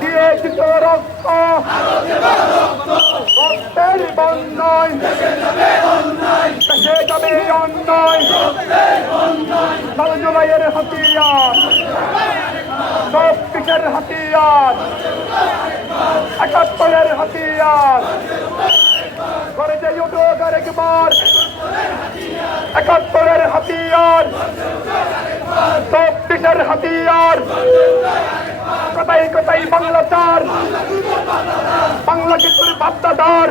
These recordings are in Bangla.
দিয়েছি তো রক্ত, রক্তের বন্যায় দেশে যাবে অন্যায়। 9 জুলাইয়ের হাতিয়ার, 24-এর হাতিয়ার, 71-এর হাতিয়ার, করে যে উঠোক আরেকবার। 71-এর হাতিয়ার, 24-এর হাতিয়ার, কোথায় কোথায় বাংলা চার, বাংলা কিছুর বাপ্তাদার,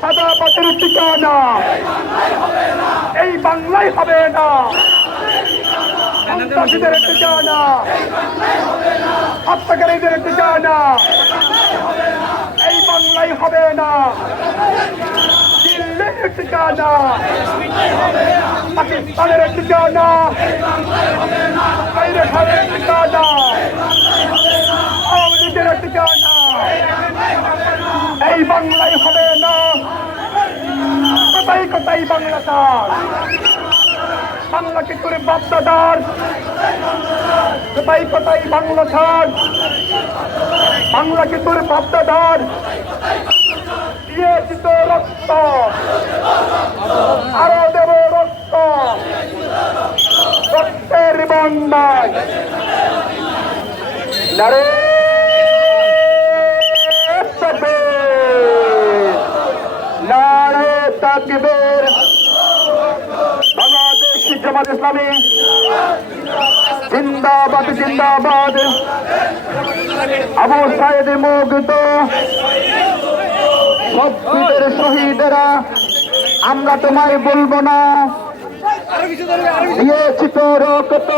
সাদা পথের ঠিকানা এই বাংলায় হবে না, সন্ত্রাসীদের ঠিকানা, হত্যাকারীদের ঠিকানা এই বাংলায় হবে না, দিল্লির ঠিকানা, পাকিস্তানের ঠিকানা, বাইরের ঠিকানা, আওয়ামী লীগের ঠিকানা এই বাংলায় হবে না। কোথায় কোথায় বাংলা চার, বাংলা কি করে বাপদাদার, কোথায় কোথায় বাংলা ছাড়, বাংলা কি করে বাপদাদার। দিয়েছি তো রক্ত, আরো দেব রক্ত, রক্তের বন্যায়। নারে নারে তাকবীর। বাংলাদেশ জামাত ইসলামী জিন্দাবাদ জিন্দাবাদ। আবু সাইদ মুগ্ধ, সব শহীদেরা আমরা তোমায় বলবো না, দিয়েছি তো রক্ত,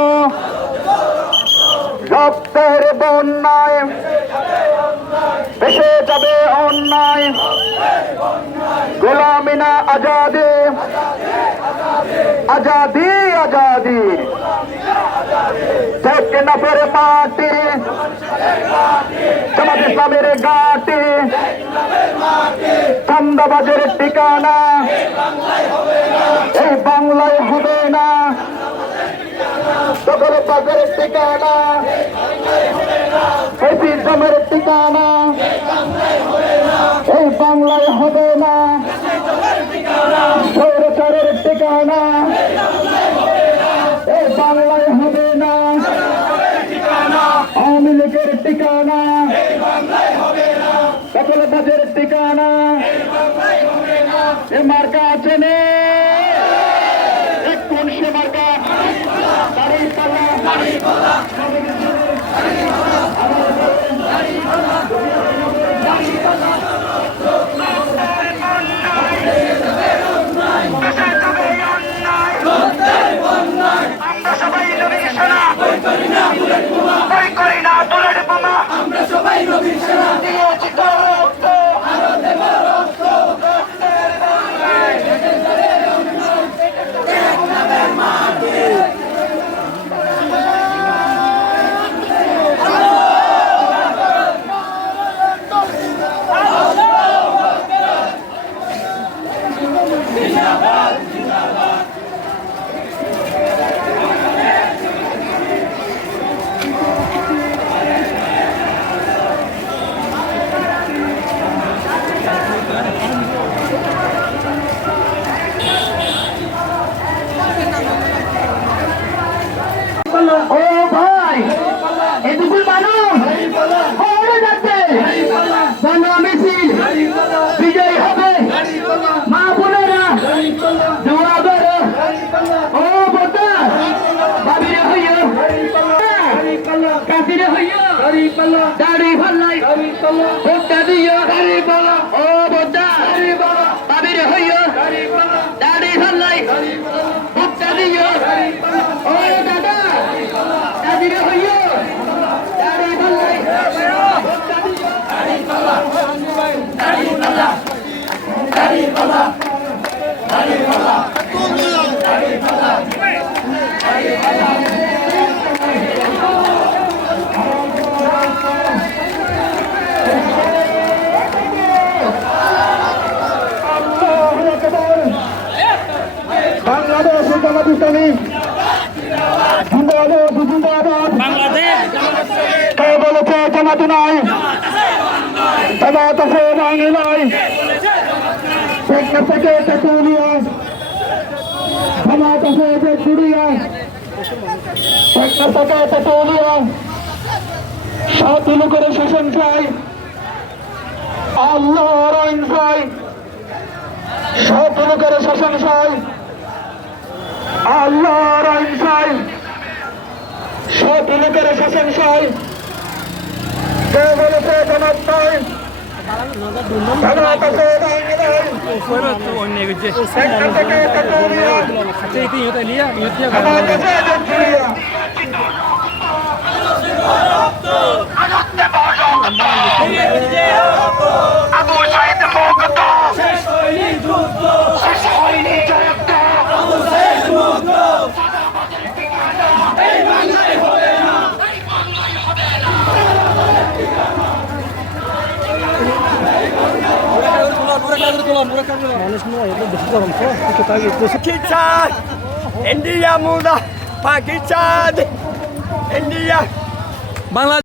রক্তের বন্যায় ভেসে যাবে অন্যায়। গোলামি না আজাদি, আজাদি আজাদি। টেকনাফের মাটি, জামাত ইসলামের ঘাঁটি, চান্দাবাজের ঠিকানা এই বাংলায় হবে না, সকল পাকের ঠিকানা জমের ঠিকানা এই বাংলায় হবে না, স্বৈরাচারের ঠিকানা এই বাংলায় হবে না, আওয়ামী লীগের ঠিকানা সকল বাজের ঠিকানা এ মার্কা আছে নে কোন সে মার্কা আমরা সবাই নবীর সেনা, ভয় করি না তোলের বোমা, আমরা সবাই নবীর সেনা। দিয়েছি তো রক্ত, আরো দেব রক্ত, রক্তের বন্যায় ভেসে যাবে অন্যায়। টেকনাফের মাটি জিন্দাবাদ জিন্দাবাদ। ও ভাই এটুকু মানুষ যাচ্ছে, মিছিল বিজয় হবে, মা বোনেরা দোয়া করো। ও বোতা বাবিরে হইয়া কাশিরে হইয়া দাড়ি ভাল্লাই ভোটটা দিও। ও বোতা বাবিরে হইয়া দাড়ি ভাল্লাই ভোটটা দিও। ও দাদা দাদিরে হইয়া দাড়ি ভাল্লাই ভোটটা দিও। বাংলাদেশ জামাত ইসলামী জামাত নাই, জামাত আছে বাংলায়, থেকে তেতুলিয়া, জামাত আছে তেতুলিয়া, থেকে তেতুলিয়া, সাতগুলো করে শাসন চাই, আল্লাহর আইন চাই, সাতগুলো করে শাসন চাই, আল্লাহর আইন চাই, সাতগুলো করে শাসন চাই। কে বলেছে জামাত নাই, জামাত আছে বাংলায়, থেকে তেতুলিয়া, জামাত আছে তেতুলিয়া। আবু সাইদ মুক্ত, শেষ হয়নি যুদ্ধ, শেষ হয়নি যুদ্ধ, আবু সাইদ মুক্ত, এই বাংলায় হবে না, এই বাংলায় হবে না। Pakistan, India muda, Pakistan, India, Bangladesh.